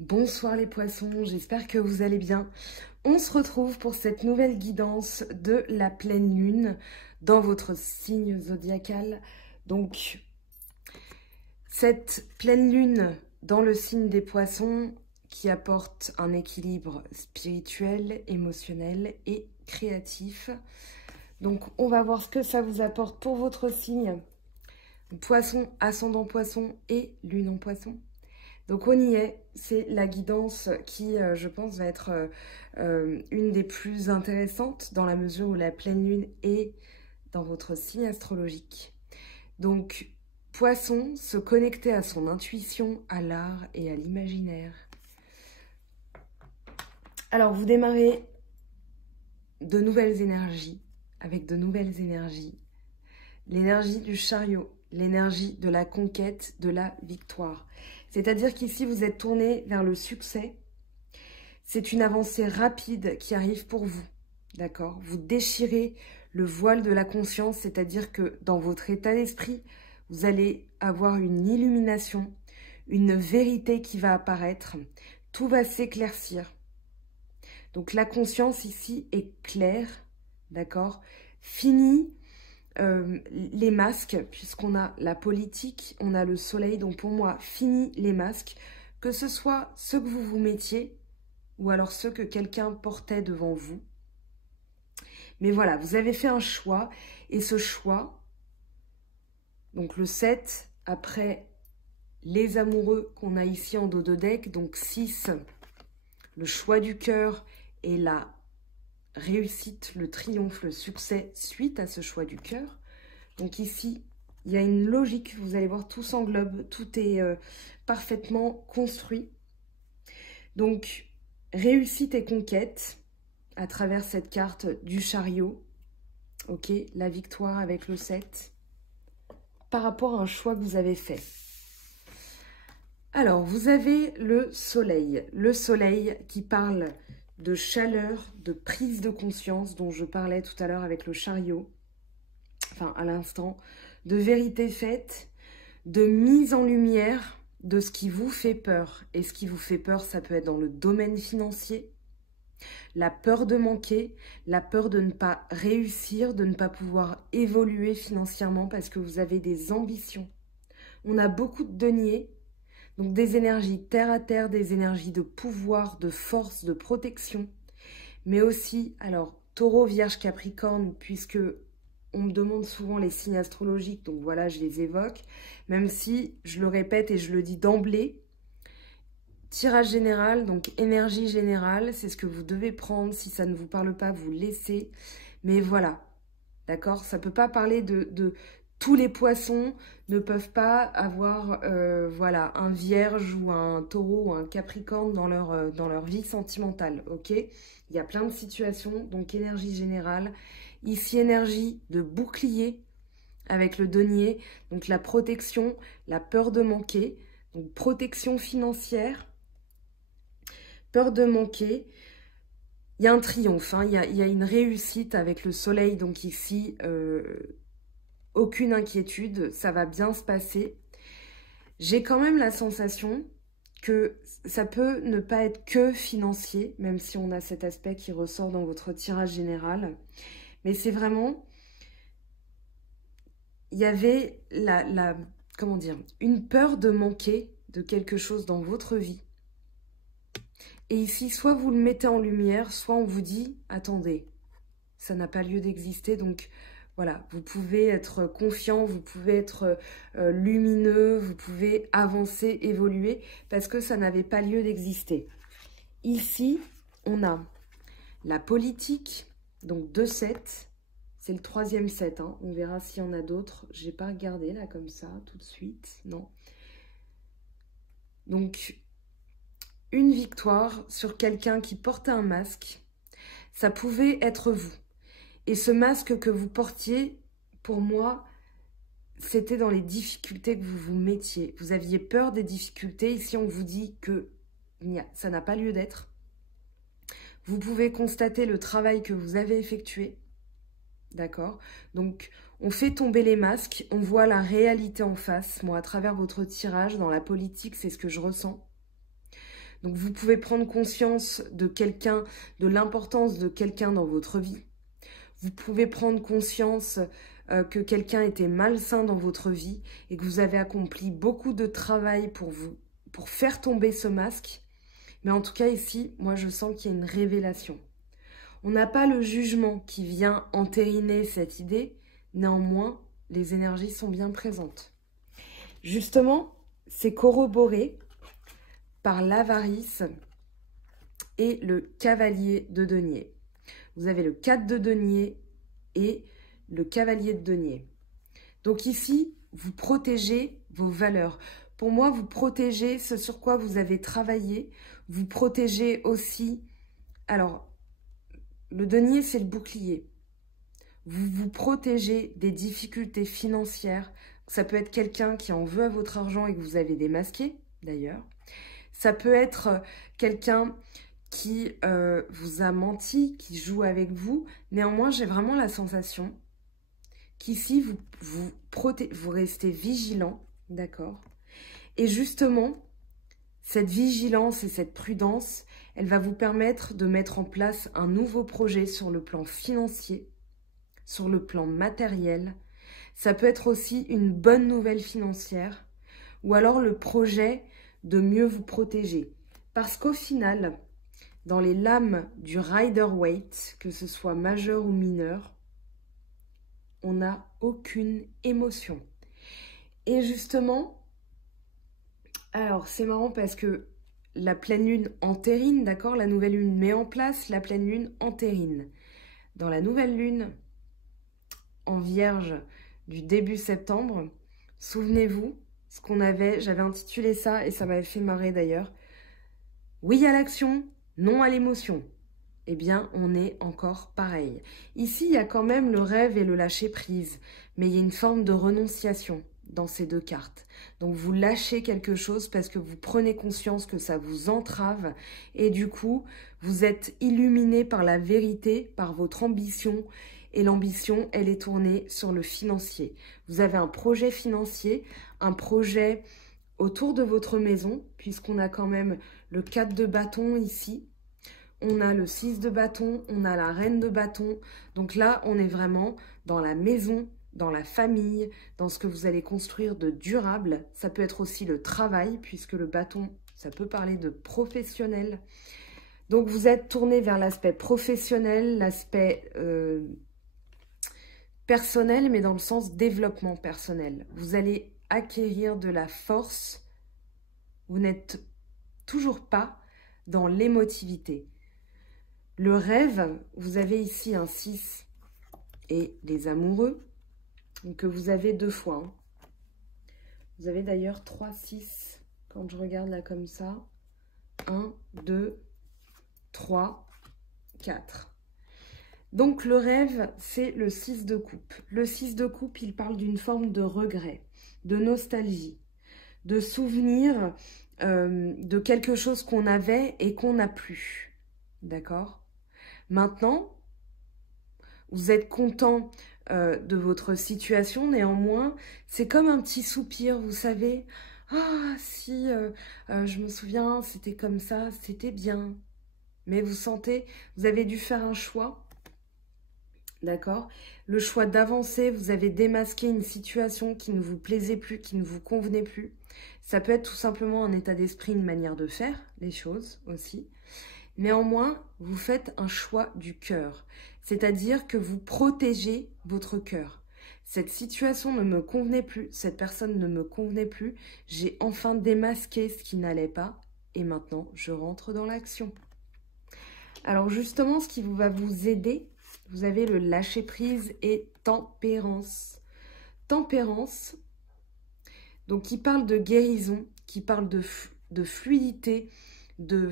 Bonsoir les poissons, j'espère que vous allez bien. On se retrouve pour cette nouvelle guidance de la pleine lune dans votre signe zodiacal. Donc, cette pleine lune dans le signe des poissons qui apporte un équilibre spirituel, émotionnel et créatif. Donc, on va voir ce que ça vous apporte pour votre signe. Poisson, ascendant poisson et lune en poisson. Donc on y est, c'est la guidance qui, je pense, va être une des plus intéressantes dans la mesure où la pleine lune est dans votre signe astrologique. Donc, poisson, se connecter à son intuition, à l'art et à l'imaginaire. Alors, vous démarrez de nouvelles énergies, avec de nouvelles énergies. L'énergie du chariot, l'énergie de la conquête, de la victoire. C'est-à-dire qu'ici, vous êtes tourné vers le succès. C'est une avancée rapide qui arrive pour vous, d'accord? Vous déchirez le voile de la conscience, c'est-à-dire que dans votre état d'esprit, vous allez avoir une illumination, une vérité qui va apparaître. Tout va s'éclaircir. Donc la conscience ici est claire, d'accord? Fini les masques, puisqu'on a la politique, on a le soleil, donc pour moi, fini les masques, que ce soit ceux que vous vous mettiez, ou alors ceux que quelqu'un portait devant vous. Mais voilà, vous avez fait un choix, et ce choix, donc le 7, après les amoureux qu'on a ici en dos de deck, donc 6, le choix du cœur et la réussite, le triomphe, le succès suite à ce choix du cœur. Donc ici, il y a une logique, vous allez voir, tout s'englobe, tout est parfaitement construit. Donc, réussite et conquête à travers cette carte du chariot. Ok, la victoire avec le 7 par rapport à un choix que vous avez fait. Alors, vous avez le soleil qui parle de chaleur, de prise de conscience dont je parlais tout à l'heure avec le chariot, enfin à l'instant, de vérité faite, de mise en lumière de ce qui vous fait peur. Et ce qui vous fait peur, ça peut être dans le domaine financier, la peur de manquer, la peur de ne pas réussir, de ne pas pouvoir évoluer financièrement parce que vous avez des ambitions. On a beaucoup de deniers. Donc des énergies terre à terre, des énergies de pouvoir, de force, de protection. Mais aussi, alors, taureau, vierge, capricorne, puisque on me demande souvent les signes astrologiques, donc voilà, je les évoque. Même si, je le répète et je le dis d'emblée, tirage général, donc énergie générale, c'est ce que vous devez prendre. Si ça ne vous parle pas, vous laissez. Mais voilà, d'accord? Ça ne peut pas parler de tous les poissons ne peuvent pas avoir voilà, un vierge ou un taureau ou un capricorne dans leur vie sentimentale, ok? Il y a plein de situations, donc énergie générale. Ici, énergie de bouclier avec le denier, donc la protection, la peur de manquer, donc protection financière, peur de manquer. Il y a un triomphe, hein, il y a une réussite avec le soleil, donc ici... aucune inquiétude, ça va bien se passer. J'ai quand même la sensation que ça peut ne pas être que financier, même si on a cet aspect qui ressort dans votre tirage général. Mais c'est vraiment... Il y avait comment dire, une peur de manquer de quelque chose dans votre vie. Et ici, soit vous le mettez en lumière, soit on vous dit, attendez, ça n'a pas lieu d'exister, donc... Voilà, vous pouvez être confiant, vous pouvez être lumineux, vous pouvez avancer, évoluer, parce que ça n'avait pas lieu d'exister. Ici, on a la politique, donc 2-7, c'est le 3e 7, hein. On verra s'il y en a d'autres. Je n'ai pas regardé là comme ça, tout de suite, non. Donc, une victoire sur quelqu'un qui portait un masque, ça pouvait être vous. Et ce masque que vous portiez, pour moi, c'était dans les difficultés que vous vous mettiez. Vous aviez peur des difficultés. Ici, on vous dit que ça n'a pas lieu d'être. Vous pouvez constater le travail que vous avez effectué. D'accord? Donc, on fait tomber les masques. On voit la réalité en face. Moi, à travers votre tirage, dans la politique, c'est ce que je ressens. Donc vous pouvez prendre conscience de quelqu'un, de l'importance de quelqu'un dans votre vie. Vous pouvez prendre conscience que quelqu'un était malsain dans votre vie et que vous avez accompli beaucoup de travail pour faire tomber ce masque. Mais en tout cas ici, moi je sens qu'il y a une révélation. On n'a pas le jugement qui vient entériner cette idée, néanmoins les énergies sont bien présentes. Justement, c'est corroboré par l'avarice et le cavalier de denier. Vous avez le 4 de denier et le cavalier de denier. Donc ici, vous protégez vos valeurs. Pour moi, vous protégez ce sur quoi vous avez travaillé. Vous protégez aussi... Alors, le denier, c'est le bouclier. Vous vous protégez des difficultés financières. Ça peut être quelqu'un qui en veut à votre argent et que vous avez démasqué, d'ailleurs. Ça peut être quelqu'un qui vous a menti, qui joue avec vous. Néanmoins, j'ai vraiment la sensation qu'ici, vous restez vigilant, d'accord? Et justement, cette vigilance et cette prudence, elle va vous permettre de mettre en place un nouveau projet sur le plan financier, sur le plan matériel. Ça peut être aussi une bonne nouvelle financière ou alors le projet de mieux vous protéger. Parce qu'au final, dans les lames du Rider-Waite, que ce soit majeur ou mineur, on n'a aucune émotion. Et justement, alors c'est marrant parce que la pleine lune entérine, d'accord, la nouvelle lune met en place, la pleine lune entérine. Dans la nouvelle lune en Vierge du début septembre, souvenez-vous, ce qu'on avait, j'avais intitulé ça et ça m'avait fait marrer d'ailleurs. Oui à l'action, non à l'émotion. Eh bien, on est encore pareil. Ici, il y a quand même le rêve et le lâcher-prise, mais il y a une forme de renonciation dans ces deux cartes. Donc, vous lâchez quelque chose parce que vous prenez conscience que ça vous entrave et du coup, vous êtes illuminé par la vérité, par votre ambition et l'ambition, elle est tournée sur le financier. Vous avez un projet financier, un projet autour de votre maison, puisqu'on a quand même le 4 de bâton ici. On a le 6 de bâton, on a la reine de bâton. Donc là, on est vraiment dans la maison, dans la famille, dans ce que vous allez construire de durable. Ça peut être aussi le travail, puisque le bâton, ça peut parler de professionnel. Donc vous êtes tourné vers l'aspect professionnel, l'aspect personnel, mais dans le sens développement personnel. Vous allez acquérir de la force. Vous n'êtes toujours pas dans l'émotivité. Le rêve, vous avez ici un 6 et les amoureux, que vous avez deux fois. Hein. Vous avez d'ailleurs 3, 6, quand je regarde là comme ça. 1, 2, 3, 4. Donc le rêve, c'est le 6 de coupe. Le 6 de coupe, il parle d'une forme de regret, de nostalgie, de souvenir de quelque chose qu'on avait et qu'on n'a plus. D'accord ? Maintenant, vous êtes content de votre situation, néanmoins, c'est comme un petit soupir, vous savez. Ah, si, je me souviens, c'était comme ça, c'était bien. Mais vous sentez, vous avez dû faire un choix. D'accord? Le choix d'avancer, vous avez démasqué une situation qui ne vous plaisait plus, qui ne vous convenait plus. Ça peut être tout simplement un état d'esprit, une manière de faire les choses aussi. Néanmoins, vous faites un choix du cœur. C'est-à-dire que vous protégez votre cœur. Cette situation ne me convenait plus, cette personne ne me convenait plus. J'ai enfin démasqué ce qui n'allait pas et maintenant, je rentre dans l'action. Alors justement, ce qui va vous aider, vous avez le lâcher-prise et tempérance. Tempérance, donc qui parle de guérison, qui parle de fluidité, de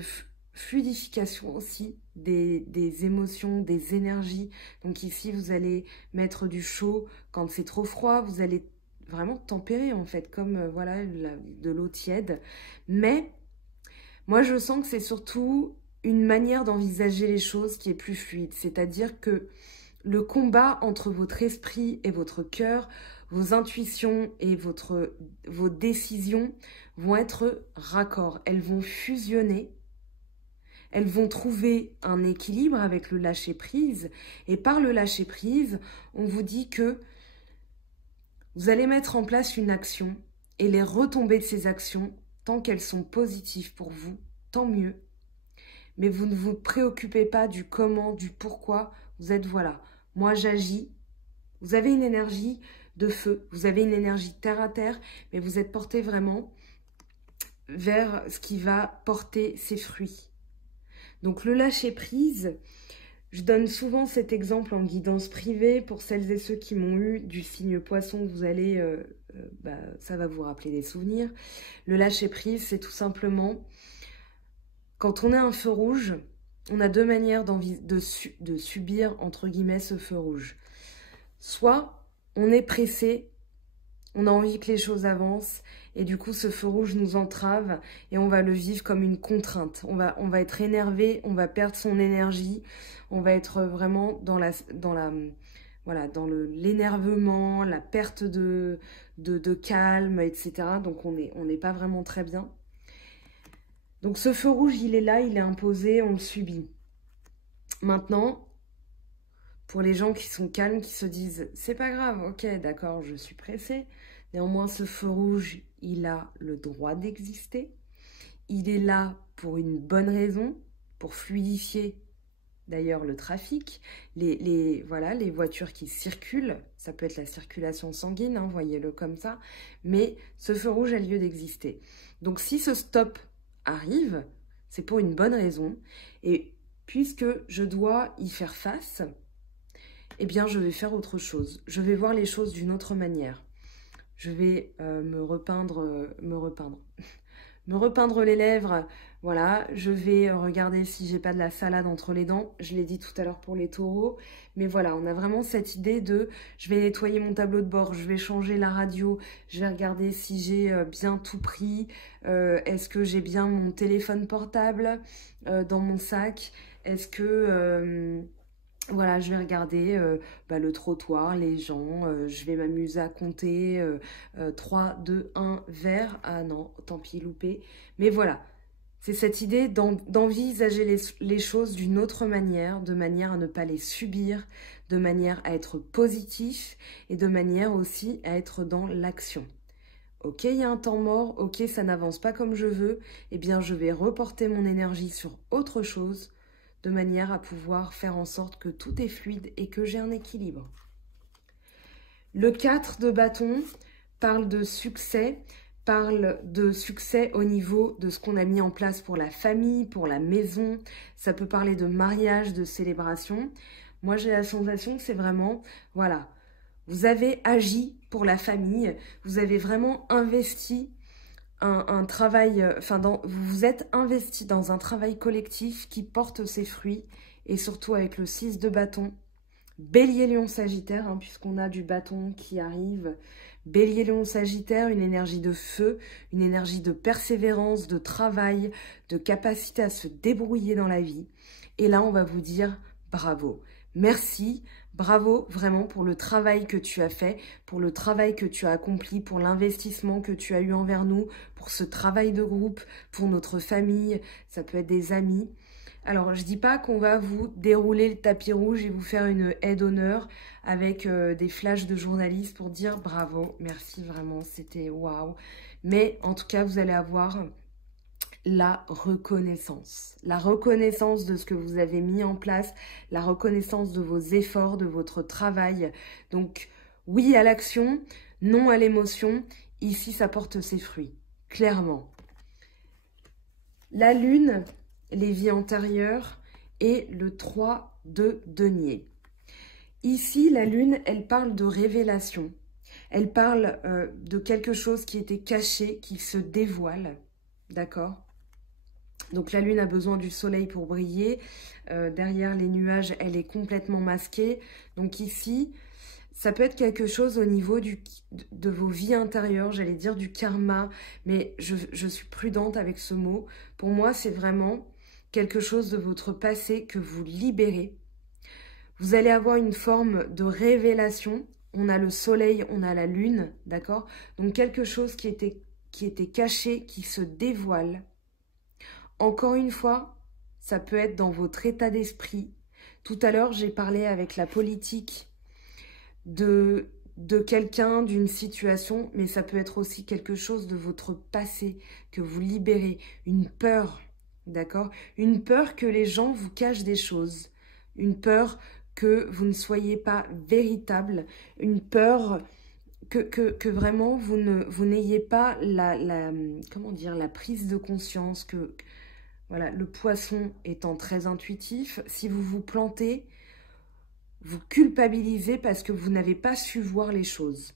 fluidification aussi des émotions, des énergies. Donc ici, vous allez mettre du chaud quand c'est trop froid. Vous allez vraiment tempérer en fait, comme voilà de l'eau tiède. Mais moi, je sens que c'est surtout une manière d'envisager les choses qui est plus fluide. C'est-à-dire que le combat entre votre esprit et votre cœur, vos intuitions et vos décisions vont être raccords. Elles vont fusionner, elles vont trouver un équilibre avec le lâcher-prise. Et par le lâcher-prise, on vous dit que vous allez mettre en place une action et les retombées de ces actions, tant qu'elles sont positives pour vous, tant mieux. Mais vous ne vous préoccupez pas du comment, du pourquoi. Vous êtes, voilà, moi j'agis. Vous avez une énergie de feu, vous avez une énergie terre à terre, mais vous êtes porté vraiment vers ce qui va porter ses fruits. Donc le lâcher prise, je donne souvent cet exemple en guidance privée pour celles et ceux qui m'ont eu du signe poisson. Vous allez, ça va vous rappeler des souvenirs. Le lâcher prise, c'est tout simplement quand on a un feu rouge, on a deux manières de subir entre guillemets ce feu rouge. Soit on est pressé, on a envie que les choses avancent et du coup ce feu rouge nous entrave et on va le vivre comme une contrainte. On va être énervé, on va perdre son énergie, on va être vraiment dans l'énervement, la perte de calme, etc. Donc on n'est pas vraiment très bien. Donc ce feu rouge, il est là, il est imposé, on le subit. Maintenant, pour les gens qui sont calmes, qui se disent « c'est pas grave, ok, d'accord, je suis pressée ». Néanmoins, ce feu rouge, il a le droit d'exister. Il est là pour une bonne raison, pour fluidifier d'ailleurs le trafic. Les voitures qui circulent, ça peut être la circulation sanguine, hein, voyez-le comme ça. Mais ce feu rouge a lieu d'exister. Donc si ce stop arrive, c'est pour une bonne raison. Et puisque je dois y faire face, eh bien, je vais faire autre chose. Je vais voir les choses d'une autre manière. Je vais me repeindre les lèvres. Voilà, je vais regarder si j'ai pas de la salade entre les dents. Je l'ai dit tout à l'heure pour les taureaux. Mais voilà, on a vraiment cette idée de je vais nettoyer mon tableau de bord, je vais changer la radio, je vais regarder si j'ai bien tout pris. Est-ce que j'ai bien mon téléphone portable dans mon sac? Est-ce que... voilà, je vais regarder le trottoir, les gens, je vais m'amuser à compter 3, 2, 1, vert. Ah non, tant pis, loupé. Mais voilà, c'est cette idée d'envisager les choses d'une autre manière, de manière à ne pas les subir, de manière à être positif et de manière aussi à être dans l'action. Ok, il y a un temps mort, ok, ça n'avance pas comme je veux, eh bien je vais reporter mon énergie sur autre chose, de manière à pouvoir faire en sorte que tout est fluide et que j'ai un équilibre. Le 4 de bâton parle de succès au niveau de ce qu'on a mis en place pour la famille, pour la maison. Ça peut parler de mariage, de célébration. Moi, j'ai la sensation que c'est vraiment, voilà, vous avez agi pour la famille, vous avez vraiment investi un travail, vous vous êtes investi dans un travail collectif qui porte ses fruits, et surtout avec le 6 de bâton, Bélier, Lion, Sagittaire, hein, puisqu'on a du bâton qui arrive. Bélier, Lion, Sagittaire, une énergie de feu, une énergie de persévérance, de travail, de capacité à se débrouiller dans la vie. Et là, on va vous dire bravo, merci. Bravo vraiment pour le travail que tu as fait, pour le travail que tu as accompli, pour l'investissement que tu as eu envers nous, pour ce travail de groupe, pour notre famille, ça peut être des amis. Alors, je dis pas qu'on va vous dérouler le tapis rouge et vous faire une aide d'honneur avec des flashs de journalistes pour dire bravo, merci vraiment, c'était waouh. Mais en tout cas, vous allez avoir la reconnaissance de ce que vous avez mis en place, la reconnaissance de vos efforts, de votre travail. Donc, oui à l'action, non à l'émotion. Ici, ça porte ses fruits, clairement. La lune, les vies antérieures et le 3 de denier. Ici, la lune, elle parle de révélation. Elle parle de quelque chose qui était caché, qui se dévoile. D'accord ? Donc la lune a besoin du soleil pour briller. Derrière les nuages, elle est complètement masquée. Donc ici, ça peut être quelque chose au niveau de vos vies intérieures, j'allais dire du karma, mais je suis prudente avec ce mot. Pour moi, c'est vraiment quelque chose de votre passé que vous libérez. Vous allez avoir une forme de révélation. On a le soleil, on a la lune, d'accord? Donc quelque chose qui était caché, qui se dévoile. Encore une fois, ça peut être dans votre état d'esprit. Tout à l'heure, j'ai parlé avec la politique de quelqu'un, d'une situation, mais ça peut être aussi quelque chose de votre passé que vous libérez, une peur, d'accord? Une peur que les gens vous cachent des choses, une peur que vous ne soyez pas véritable, une peur que vraiment vous n'ayez pas comment dire, la prise de conscience que voilà, le poisson étant très intuitif, si vous vous plantez, vous culpabilisez parce que vous n'avez pas su voir les choses.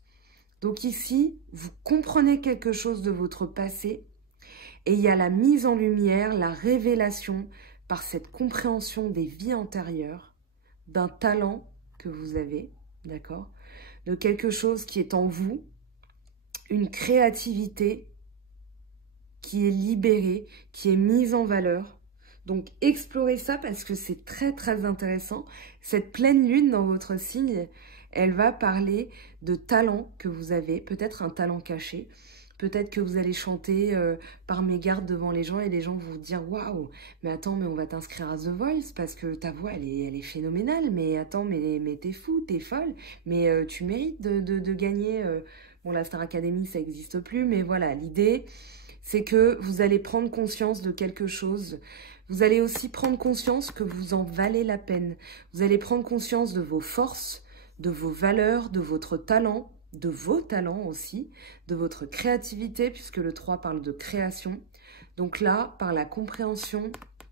Donc ici, vous comprenez quelque chose de votre passé et il y a la mise en lumière, la révélation par cette compréhension des vies antérieures, d'un talent que vous avez, d'accord, de quelque chose qui est en vous, une créativité qui est libérée, qui est mise en valeur. Donc, explorez ça parce que c'est très, très intéressant. Cette pleine lune dans votre signe, elle va parler de talents que vous avez, peut-être un talent caché. Peut-être que vous allez chanter par mégarde devant les gens et les gens vont vous dire « Waouh, mais attends, mais on va t'inscrire à The Voice parce que ta voix, elle est phénoménale. Mais attends, mais t'es fou, t'es folle. Mais tu mérites de gagner. Bon, la Star Academy, ça n'existe plus, mais voilà, l'idée, c'est que vous allez prendre conscience de quelque chose. Vous allez aussi prendre conscience que vous en valez la peine. Vous allez prendre conscience de vos forces, de vos valeurs, de votre talent, de vos talents aussi, de votre créativité, puisque le 3 parle de création. Donc là, par la compréhension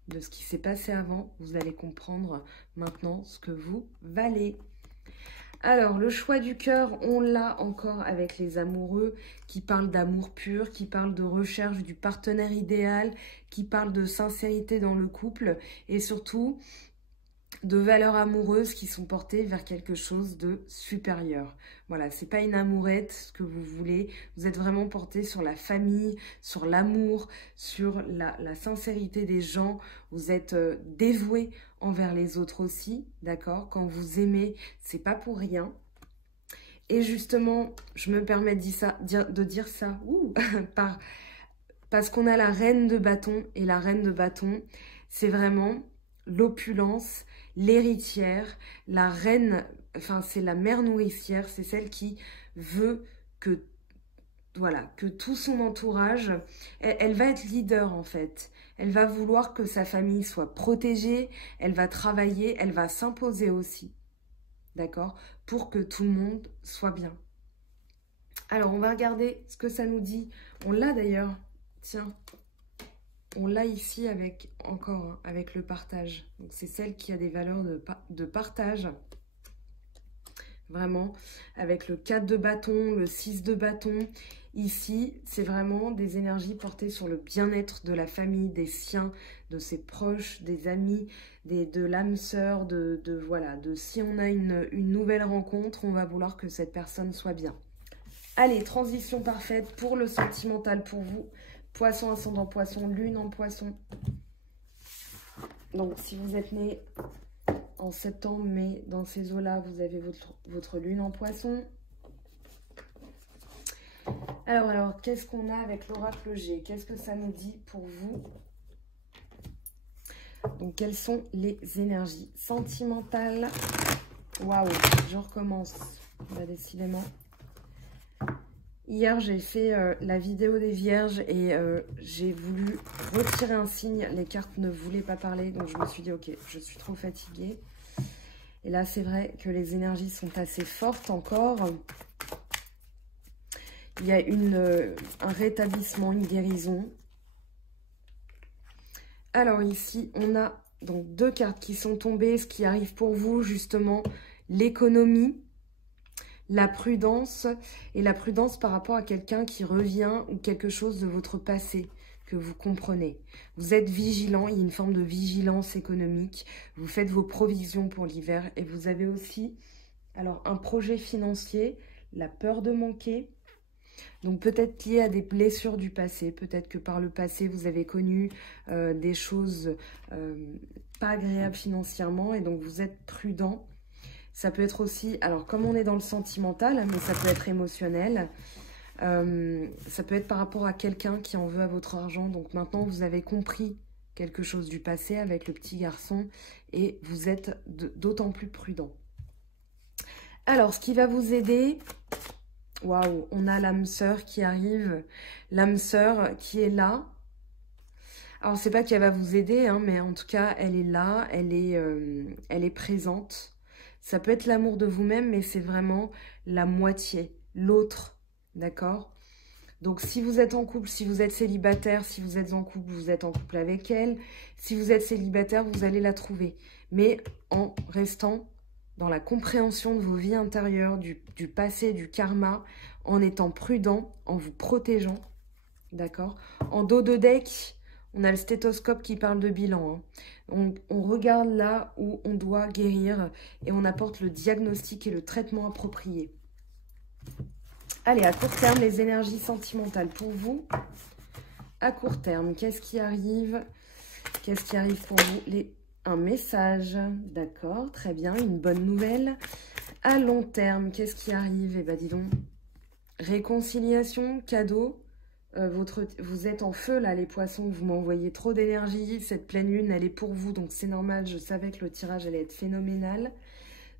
de ce qui s'est passé avant, vous allez comprendre maintenant ce que vous valez. Alors, le choix du cœur, on l'a encore avec les amoureux qui parlent d'amour pur, qui parlent de recherche du partenaire idéal, qui parlent de sincérité dans le couple et surtout de valeurs amoureuses qui sont portées vers quelque chose de supérieur. Voilà, c'est pas une amourette ce que vous voulez, vous êtes vraiment porté sur la famille, sur l'amour, sur la sincérité des gens, vous êtes dévoué envers les autres aussi, d'accord? Quand vous aimez, c'est pas pour rien. Et justement, je me permets de dire ça parce qu'on a la reine de bâton, et la reine de bâton, c'est vraiment l'opulence, l'héritière, la reine, enfin c'est la mère nourricière, c'est celle qui veut que, voilà, que tout son entourage, elle va être leader en fait. Elle va vouloir que sa famille soit protégée, elle va travailler, elle va s'imposer aussi, d'accord, pour que tout le monde soit bien. Alors on va regarder ce que ça nous dit. On l'a d'ailleurs, tiens. On l'a ici avec, encore, hein, avec le partage. Donc c'est celle qui a des valeurs de partage. Vraiment, avec le 4 de bâton, le 6 de bâton. Ici, c'est vraiment des énergies portées sur le bien-être de la famille, des siens, de ses proches, des amis, de l'âme sœur, voilà, si on a une nouvelle rencontre, on va vouloir que cette personne soit bien. Allez, transition parfaite pour le sentimental pour vous. Poisson, ascendant poisson, lune en poisson. Donc, si vous êtes né en septembre, mais dans ces eaux-là, vous avez votre lune en poisson. Alors qu'est-ce qu'on a avec l'oracle G? Qu'est-ce que ça nous dit pour vous? Donc, quelles sont les énergies sentimentales? Waouh, je recommence. Bah, décidément. Hier, j'ai fait la vidéo des vierges et j'ai voulu retirer un signe. Les cartes ne voulaient pas parler, donc je me suis dit, ok, je suis trop fatiguée. Et là, c'est vrai que les énergies sont assez fortes encore. Il y a un rétablissement, une guérison. Alors ici, on a donc 2 cartes qui sont tombées. Ce qui arrive pour vous, justement, l'économie. La prudence, et la prudence par rapport à quelqu'un qui revient ou quelque chose de votre passé que vous comprenez. Vous êtes vigilant, il y a une forme de vigilance économique, vous faites vos provisions pour l'hiver et vous avez aussi alors un projet financier, la peur de manquer, donc peut-être lié à des blessures du passé, peut-être que par le passé vous avez connu des choses pas agréables financièrement et donc vous êtes prudent. Ça peut être aussi, alors comme on est dans le sentimental, mais ça peut être émotionnel. Ça peut être par rapport à quelqu'un qui en veut à votre argent. Donc maintenant, vous avez compris quelque chose du passé avec le petit garçon et vous êtes d'autant plus prudent. Alors, ce qui va vous aider, waouh, on a l'âme sœur qui arrive, l'âme sœur qui est là. Alors, c'est pas qu'elle va vous aider, hein, mais en tout cas, elle est là, elle est présente. Ça peut être l'amour de vous-même, mais c'est vraiment la moitié, l'autre, d'accord? Donc, si vous êtes en couple, si vous êtes célibataire, si vous êtes en couple, vous êtes en couple avec elle. Si vous êtes célibataire, vous allez la trouver. Mais en restant dans la compréhension de vos vies intérieures, du passé, du karma, en étant prudent, en vous protégeant, d'accord? En dos de deck, on a le stéthoscope qui parle de bilan. Hein. On regarde là où on doit guérir et on apporte le diagnostic et le traitement approprié. Allez, à court terme, les énergies sentimentales pour vous. À court terme, qu'est-ce qui arrive? Qu'est-ce qui arrive pour vous? Un message, d'accord, très bien, une bonne nouvelle. À long terme, qu'est-ce qui arrive? Eh bien, dis donc, réconciliation, cadeau. Vous êtes en feu là les poissons, vous m'envoyez trop d'énergie, cette pleine lune elle est pour vous, donc c'est normal, je savais que le tirage allait être phénoménal.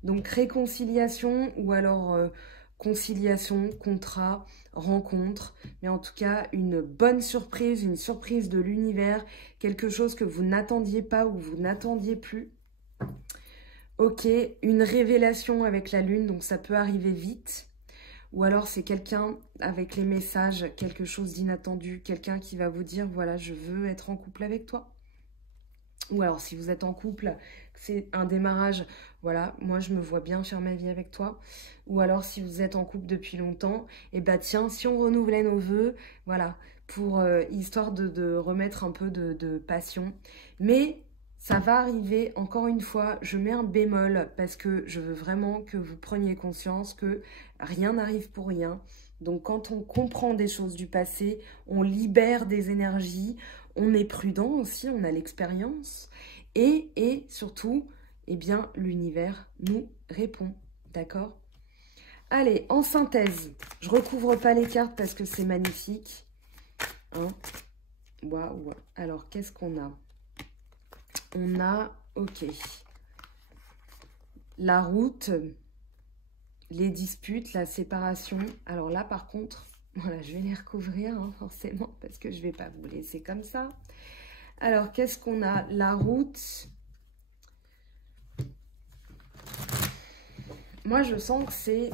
Donc réconciliation ou alors conciliation, contrat, rencontre, mais en tout cas une bonne surprise, une surprise de l'univers, quelque chose que vous n'attendiez pas ou vous n'attendiez plus. Ok, une révélation avec la lune, donc ça peut arriver vite. Ou alors c'est quelqu'un avec les messages, quelque chose d'inattendu, quelqu'un qui va vous dire, voilà, je veux être en couple avec toi. Ou alors si vous êtes en couple, c'est un démarrage, voilà, moi je me vois bien faire ma vie avec toi. Ou alors si vous êtes en couple depuis longtemps, et bah tiens, si on renouvelait nos vœux, voilà, pour histoire de remettre un peu de passion. Mais ça va arriver, encore une fois, je mets un bémol parce que je veux vraiment que vous preniez conscience que rien n'arrive pour rien. Donc quand on comprend des choses du passé, on libère des énergies, on est prudent aussi, on a l'expérience. Et surtout, eh bien, l'univers nous répond, d'accord? Allez, en synthèse, je recouvre pas les cartes parce que c'est magnifique. Hein? Waouh. Alors, qu'est-ce qu'on a? On a, ok, la route, les disputes, la séparation. Alors là, par contre, voilà, je vais les recouvrir, hein, forcément, parce que je ne vais pas vous laisser comme ça. Alors, qu'est-ce qu'on a? La route. Moi, je sens que c'est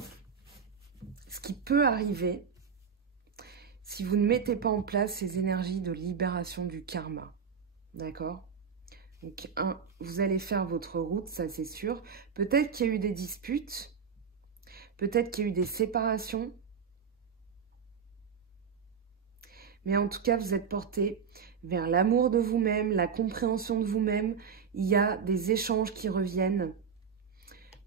ce qui peut arriver si vous ne mettez pas en place ces énergies de libération du karma. D'accord? Donc, vous allez faire votre route, ça c'est sûr. Peut-être qu'il y a eu des disputes. Peut-être qu'il y a eu des séparations. Mais en tout cas, vous êtes porté vers l'amour de vous-même, la compréhension de vous-même. Il y a des échanges qui reviennent.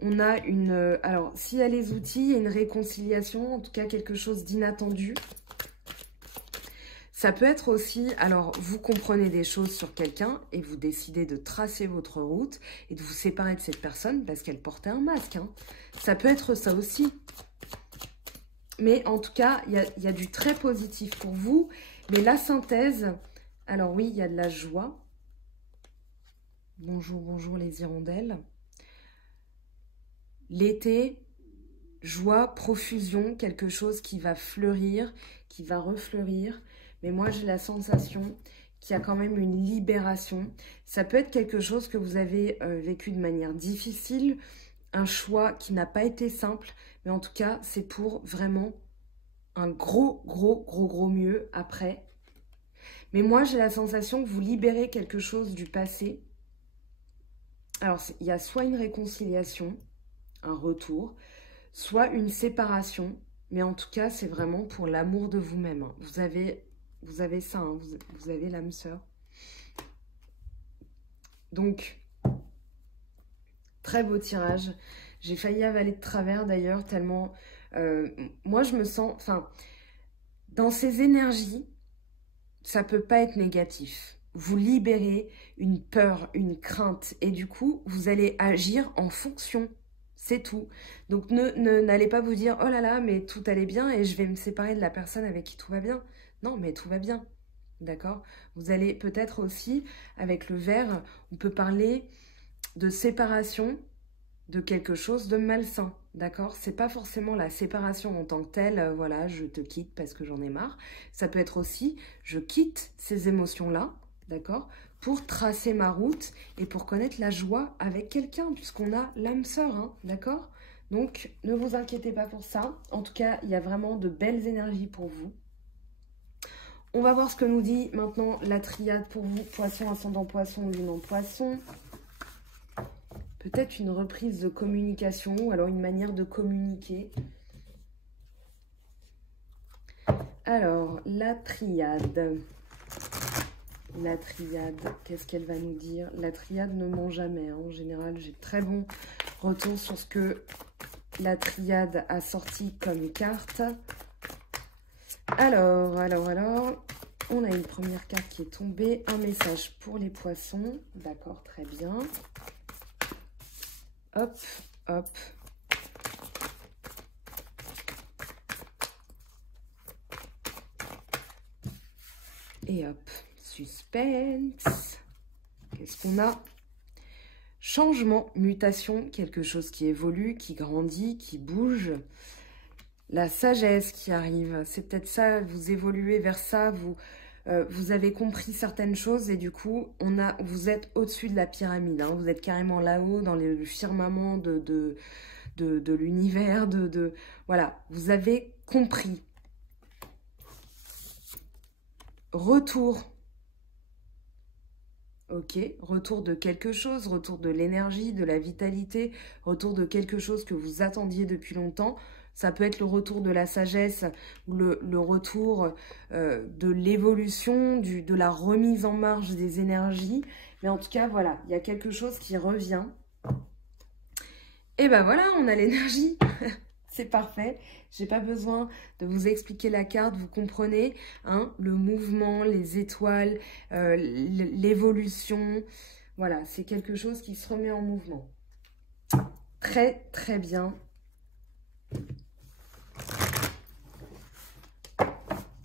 On a une... alors, s'il y a les outils, il y a une réconciliation, en tout cas quelque chose d'inattendu. Ça peut être aussi, alors vous comprenez des choses sur quelqu'un et vous décidez de tracer votre route et de vous séparer de cette personne parce qu'elle portait un masque. Hein. Ça peut être ça aussi. Mais en tout cas, il y a du très positif pour vous. Mais la synthèse, alors oui, il y a de la joie. Bonjour, bonjour les hirondelles. L'été, joie, profusion, quelque chose qui va fleurir, qui va refleurir. Mais moi, j'ai la sensation qu'il y a quand même une libération. Ça peut être quelque chose que vous avez vécu de manière difficile, un choix qui n'a pas été simple, mais en tout cas, c'est pour vraiment un gros mieux après. Mais moi, j'ai la sensation que vous libérez quelque chose du passé. Alors, il y a soit une réconciliation, un retour, soit une séparation, mais en tout cas, c'est vraiment pour l'amour de vous-même. Hein. Vous avez ça, hein, vous avez l'âme sœur. Donc, très beau tirage. J'ai failli avaler de travers d'ailleurs, tellement... moi, je me sens... Enfin, dans ces énergies, ça peut pas être négatif. Vous libérez une peur, une crainte. Et du coup, vous allez agir en fonction. C'est tout. Donc, n'allez pas vous dire, oh là là, mais tout allait bien et je vais me séparer de la personne avec qui tout va bien. Non, mais tout va bien. d'accord? Vous allez peut-être aussi, avec le vert, on peut parler de séparation de quelque chose de malsain, d'accord? C'est pas forcément la séparation en tant que telle, voilà, je te quitte parce que j'en ai marre. Ça peut être aussi, je quitte ces émotions-là, d'accord? Pour tracer ma route et pour connaître la joie avec quelqu'un, puisqu'on a l'âme sœur, hein, d'accord? Donc, ne vous inquiétez pas pour ça. En tout cas, il y a vraiment de belles énergies pour vous. On va voir ce que nous dit maintenant la triade pour vous, poisson, ascendant poisson, lune en poisson. Peut-être une reprise de communication ou alors une manière de communiquer. Alors, la triade. La triade, qu'est-ce qu'elle va nous dire? La triade ne ment jamais. Hein. En général, j'ai très bon retour sur ce que la triade a sorti comme carte. Alors, on a une première carte qui est tombée. Un message pour les poissons. D'accord, très bien. Hop, hop. Et hop, suspense. Qu'est-ce qu'on a? Changement, mutation, quelque chose qui évolue, qui grandit, qui bouge. La sagesse qui arrive, c'est peut-être ça, vous évoluez vers ça, vous avez compris certaines choses et du coup, vous êtes au-dessus de la pyramide. Hein, vous êtes carrément là-haut dans le firmament de l'univers. Voilà, vous avez compris. Retour. Ok, retour de quelque chose, retour de l'énergie, de la vitalité, retour de quelque chose que vous attendiez depuis longtemps. Ça peut être le retour de la sagesse, ou le retour de l'évolution, de la remise en marche des énergies. Mais en tout cas, voilà, il y a quelque chose qui revient. Et ben voilà, on a l'énergie. C'est parfait. J'ai pas besoin de vous expliquer la carte, vous comprenez, hein, le mouvement, les étoiles, l'évolution. Voilà, c'est quelque chose qui se remet en mouvement. Très, très bien.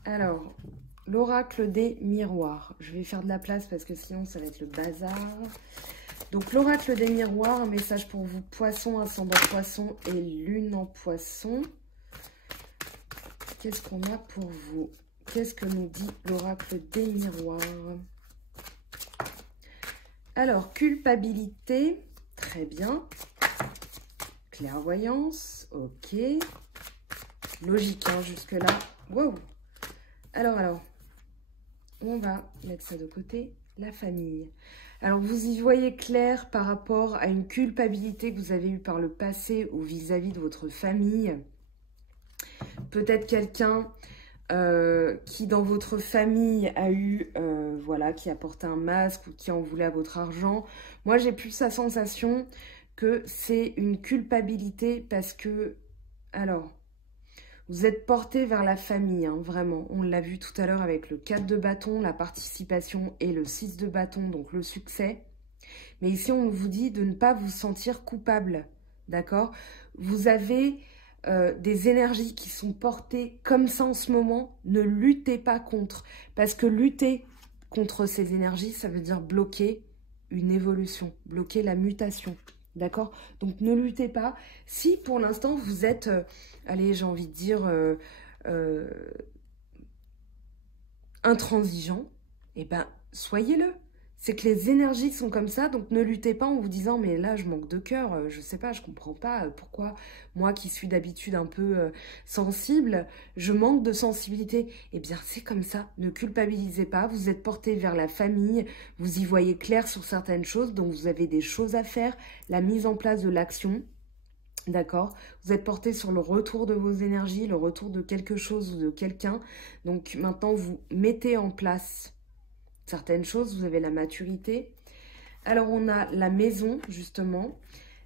Alors, l'oracle des miroirs. Je vais faire de la place parce que sinon ça va être le bazar. Donc, l'oracle des miroirs, un message pour vous, poisson, ascendant poisson et lune en poisson. Qu'est-ce qu'on a pour vous? Qu'est-ce que nous dit l'oracle des miroirs? Alors, culpabilité, très bien. Clairvoyance, ok. Logique, hein, jusque-là. Wow. Alors, on va mettre ça de côté. La famille. Alors, vous y voyez clair par rapport à une culpabilité que vous avez eue par le passé ou vis-à-vis de votre famille. Peut-être quelqu'un qui, dans votre famille, a eu, voilà, qui a porté un masque ou qui en voulait à votre argent. Moi, j'ai plus la sensation que c'est une culpabilité parce que, alors, vous êtes porté vers la famille, hein, vraiment. On l'a vu tout à l'heure avec le 4 de bâton, la participation et le 6 de bâton, donc le succès. Mais ici, on vous dit de ne pas vous sentir coupable, d'accord? Vous avez des énergies qui sont portées comme ça en ce moment. Ne luttez pas contre. Parce que lutter contre ces énergies, ça veut dire bloquer une évolution, bloquer la mutation. D'accord? Donc, ne luttez pas. Si, pour l'instant, vous êtes, allez, j'ai envie de dire, intransigeant, eh ben, soyez-le. C'est que les énergies sont comme ça, donc ne luttez pas en vous disant « mais là, je manque de cœur, je sais pas, je comprends pas pourquoi moi qui suis d'habitude un peu sensible, je manque de sensibilité. » Eh bien, c'est comme ça, ne culpabilisez pas, vous êtes porté vers la famille, vous y voyez clair sur certaines choses, donc vous avez des choses à faire, la mise en place de l'action. D'accord? Vous êtes porté sur le retour de vos énergies, le retour de quelque chose ou de quelqu'un. Donc maintenant, vous mettez en place certaines choses, vous avez la maturité. Alors, on a la maison, justement,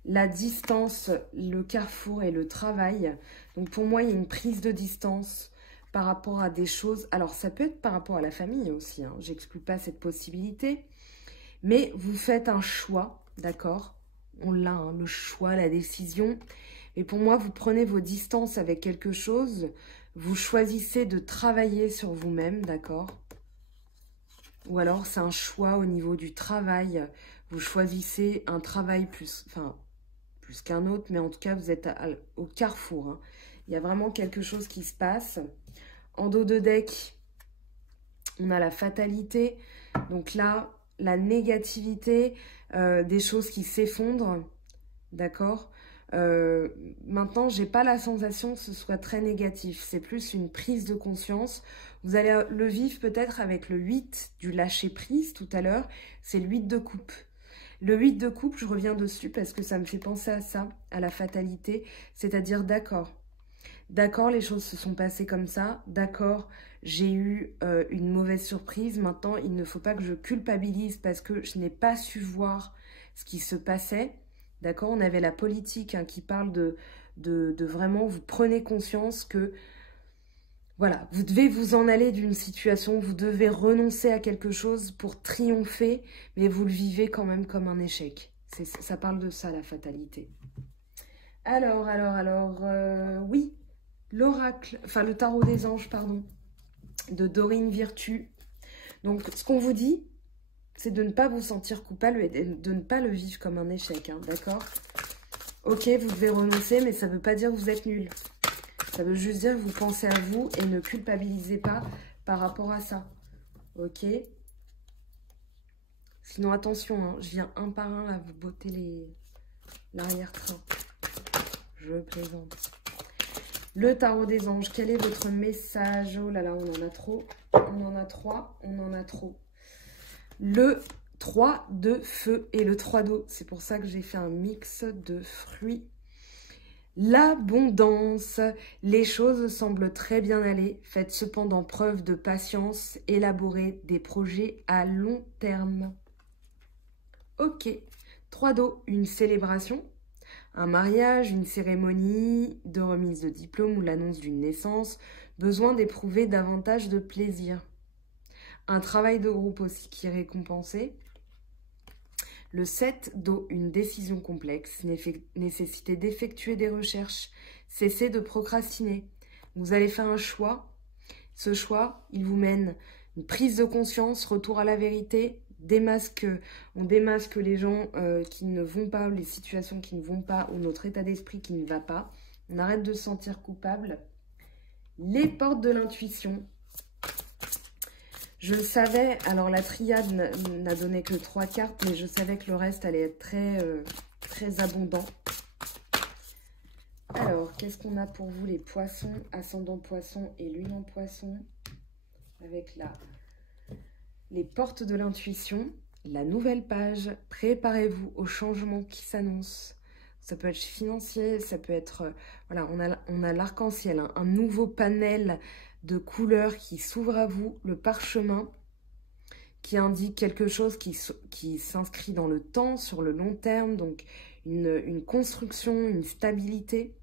la distance, le carrefour et le travail. Donc, pour moi, il y a une prise de distance par rapport à des choses. Alors, ça peut être par rapport à la famille aussi, hein. J'exclus pas cette possibilité. Mais vous faites un choix, d'accord? On l'a, hein, le choix, la décision. Et pour moi, vous prenez vos distances avec quelque chose. Vous choisissez de travailler sur vous-même, d'accord? Ou alors, c'est un choix au niveau du travail. Vous choisissez un travail plus qu'un autre, mais en tout cas, vous êtes au carrefour. Hein. Il y a vraiment quelque chose qui se passe. En dos de deck, on a la fatalité. Donc là, la négativité, des choses qui s'effondrent. D'accord ? Maintenant, j'ai pas la sensation que ce soit très négatif. C'est plus une prise de conscience. Vous allez le vivre peut-être avec le 8 du lâcher-prise tout à l'heure. C'est le 8 de coupe. Le 8 de coupe, je reviens dessus parce que ça me fait penser à ça, à la fatalité. C'est-à-dire, d'accord, les choses se sont passées comme ça. D'accord, j'ai eu une mauvaise surprise. Maintenant, il ne faut pas que je culpabilise parce que je n'ai pas su voir ce qui se passait. D'accord, on avait la politique hein, qui parle de vraiment, vous prenez conscience que, voilà, vous devez vous en aller d'une situation, vous devez renoncer à quelque chose pour triompher, mais vous le vivez quand même comme un échec. Ça parle de ça, la fatalité. Alors, oui, l'oracle, enfin le tarot des anges, pardon, de Dorine Virtue. Donc, ce qu'on vous dit, c'est de ne pas vous sentir coupable et de ne pas le vivre comme un échec, hein, d'accord? Ok, vous devez renoncer, mais ça ne veut pas dire que vous êtes nul. Ça veut juste dire que vous pensez à vous et ne culpabilisez pas par rapport à ça. Ok? Sinon, attention, hein, je viens un par un, là, vous botter l'arrière-train. Je plaisante. Le tarot des anges, quel est votre message? Oh là là, on en a trop. On en a 3, on en a trop. Le 3 de feu et le 3 d'eau. C'est pour ça que j'ai fait un mix de fruits. L'abondance. Les choses semblent très bien aller. Faites cependant preuve de patience. Élaborez des projets à long terme. Ok. 3 d'eau, une célébration. Un mariage, une cérémonie de remise de diplôme ou l'annonce d'une naissance. Besoin d'éprouver davantage de plaisir. Un travail de groupe aussi qui est récompensé. Le 7 d'eau, une décision complexe, nécessité d'effectuer des recherches, cessez de procrastiner. Vous allez faire un choix. Ce choix, il vous mène une prise de conscience, retour à la vérité, on démasque les gens qui ne vont pas, les situations qui ne vont pas, ou notre état d'esprit qui ne va pas. On arrête de se sentir coupable. Les portes de l'intuition. Je le savais, alors la triade n'a donné que 3 cartes, mais je savais que le reste allait être très abondant. Alors, qu'est-ce qu'on a pour vous les poissons, ascendant poisson et lune en poisson? Avec les portes de l'intuition, la nouvelle page, préparez-vous au changement qui s'annonce. Ça peut être financier, ça peut être... voilà, on a l'arc-en-ciel, hein, un nouveau panel de couleurs qui s'ouvre à vous, le parchemin qui indique quelque chose qui s'inscrit dans le temps, sur le long terme, donc une construction, une stabilité,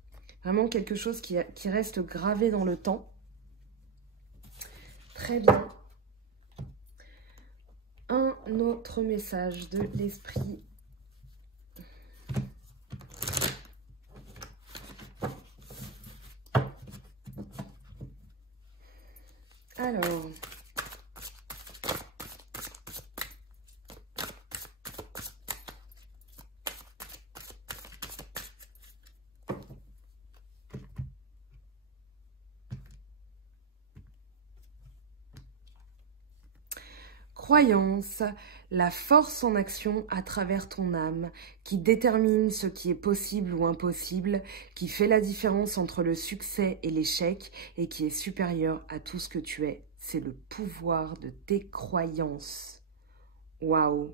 vraiment quelque chose qui reste gravé dans le temps. Très bien. Un autre message de l'esprit. Alors, croyance, la force en action à travers ton âme, qui détermine ce qui est possible ou impossible, qui fait la différence entre le succès et l'échec et qui est supérieur à tout ce que tu es. C'est le pouvoir de tes croyances. Waouh!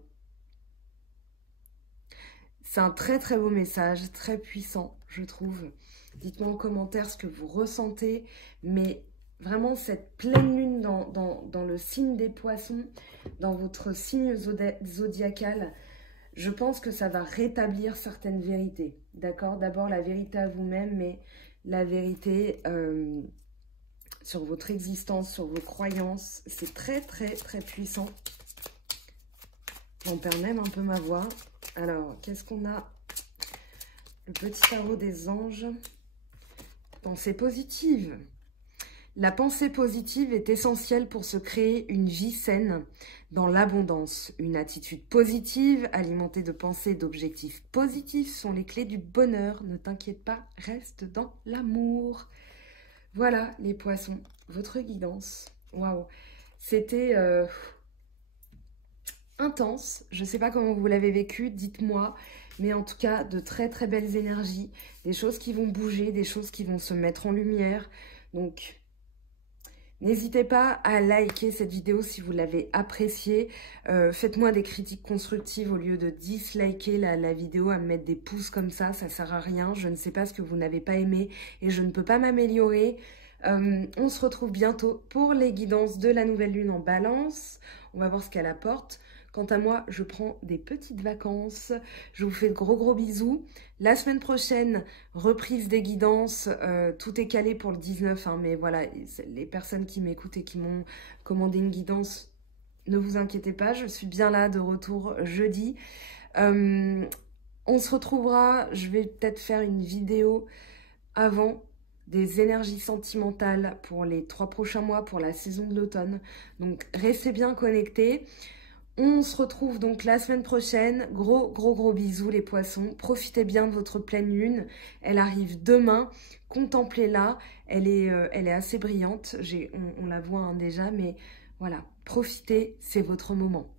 C'est un très beau message, très puissant, je trouve. Dites-moi en commentaire ce que vous ressentez, mais vraiment cette pleine lune dans le signe des poissons, dans votre signe zodiacal, je pense que ça va rétablir certaines vérités. D'accord? D'abord la vérité à vous-même, mais la vérité sur votre existence, sur vos croyances. C'est très puissant. J'en perds même un peu ma voix. Alors, qu'est-ce qu'on a? Le petit tarot des anges. Pensée positive. La pensée positive est essentielle pour se créer une vie saine dans l'abondance. Une attitude positive, alimentée de pensées et d'objectifs positifs sont les clés du bonheur. Ne t'inquiète pas, reste dans l'amour. Voilà les poissons, votre guidance. Waouh, c'était intense. Je ne sais pas comment vous l'avez vécu, dites-moi. Mais en tout cas, de très très belles énergies. Des choses qui vont bouger, des choses qui vont se mettre en lumière. Donc, n'hésitez pas à liker cette vidéo si vous l'avez appréciée. Faites-moi des critiques constructives au lieu de disliker la vidéo, à me mettre des pouces comme ça ne sert à rien. Je ne sais pas ce que vous n'avez pas aimé et je ne peux pas m'améliorer. On se retrouve bientôt pour les guidances de la nouvelle lune en balance. On va voir ce qu'elle apporte. Quant à moi, je prends des petites vacances. Je vous fais de gros bisous. La semaine prochaine, reprise des guidances. Tout est calé pour le 19, hein, mais voilà, les personnes qui m'écoutent et qui m'ont commandé une guidance, ne vous inquiétez pas, je suis bien là de retour jeudi. On se retrouvera, je vais peut-être faire une vidéo avant des énergies sentimentales pour les 3 prochains mois, pour la saison de l'automne. Donc, restez bien connectés. On se retrouve donc la semaine prochaine. Gros bisous les poissons. Profitez bien de votre pleine lune. Elle arrive demain. Contemplez-la. Elle est assez brillante. On la voit hein, déjà, mais voilà. Profitez, c'est votre moment.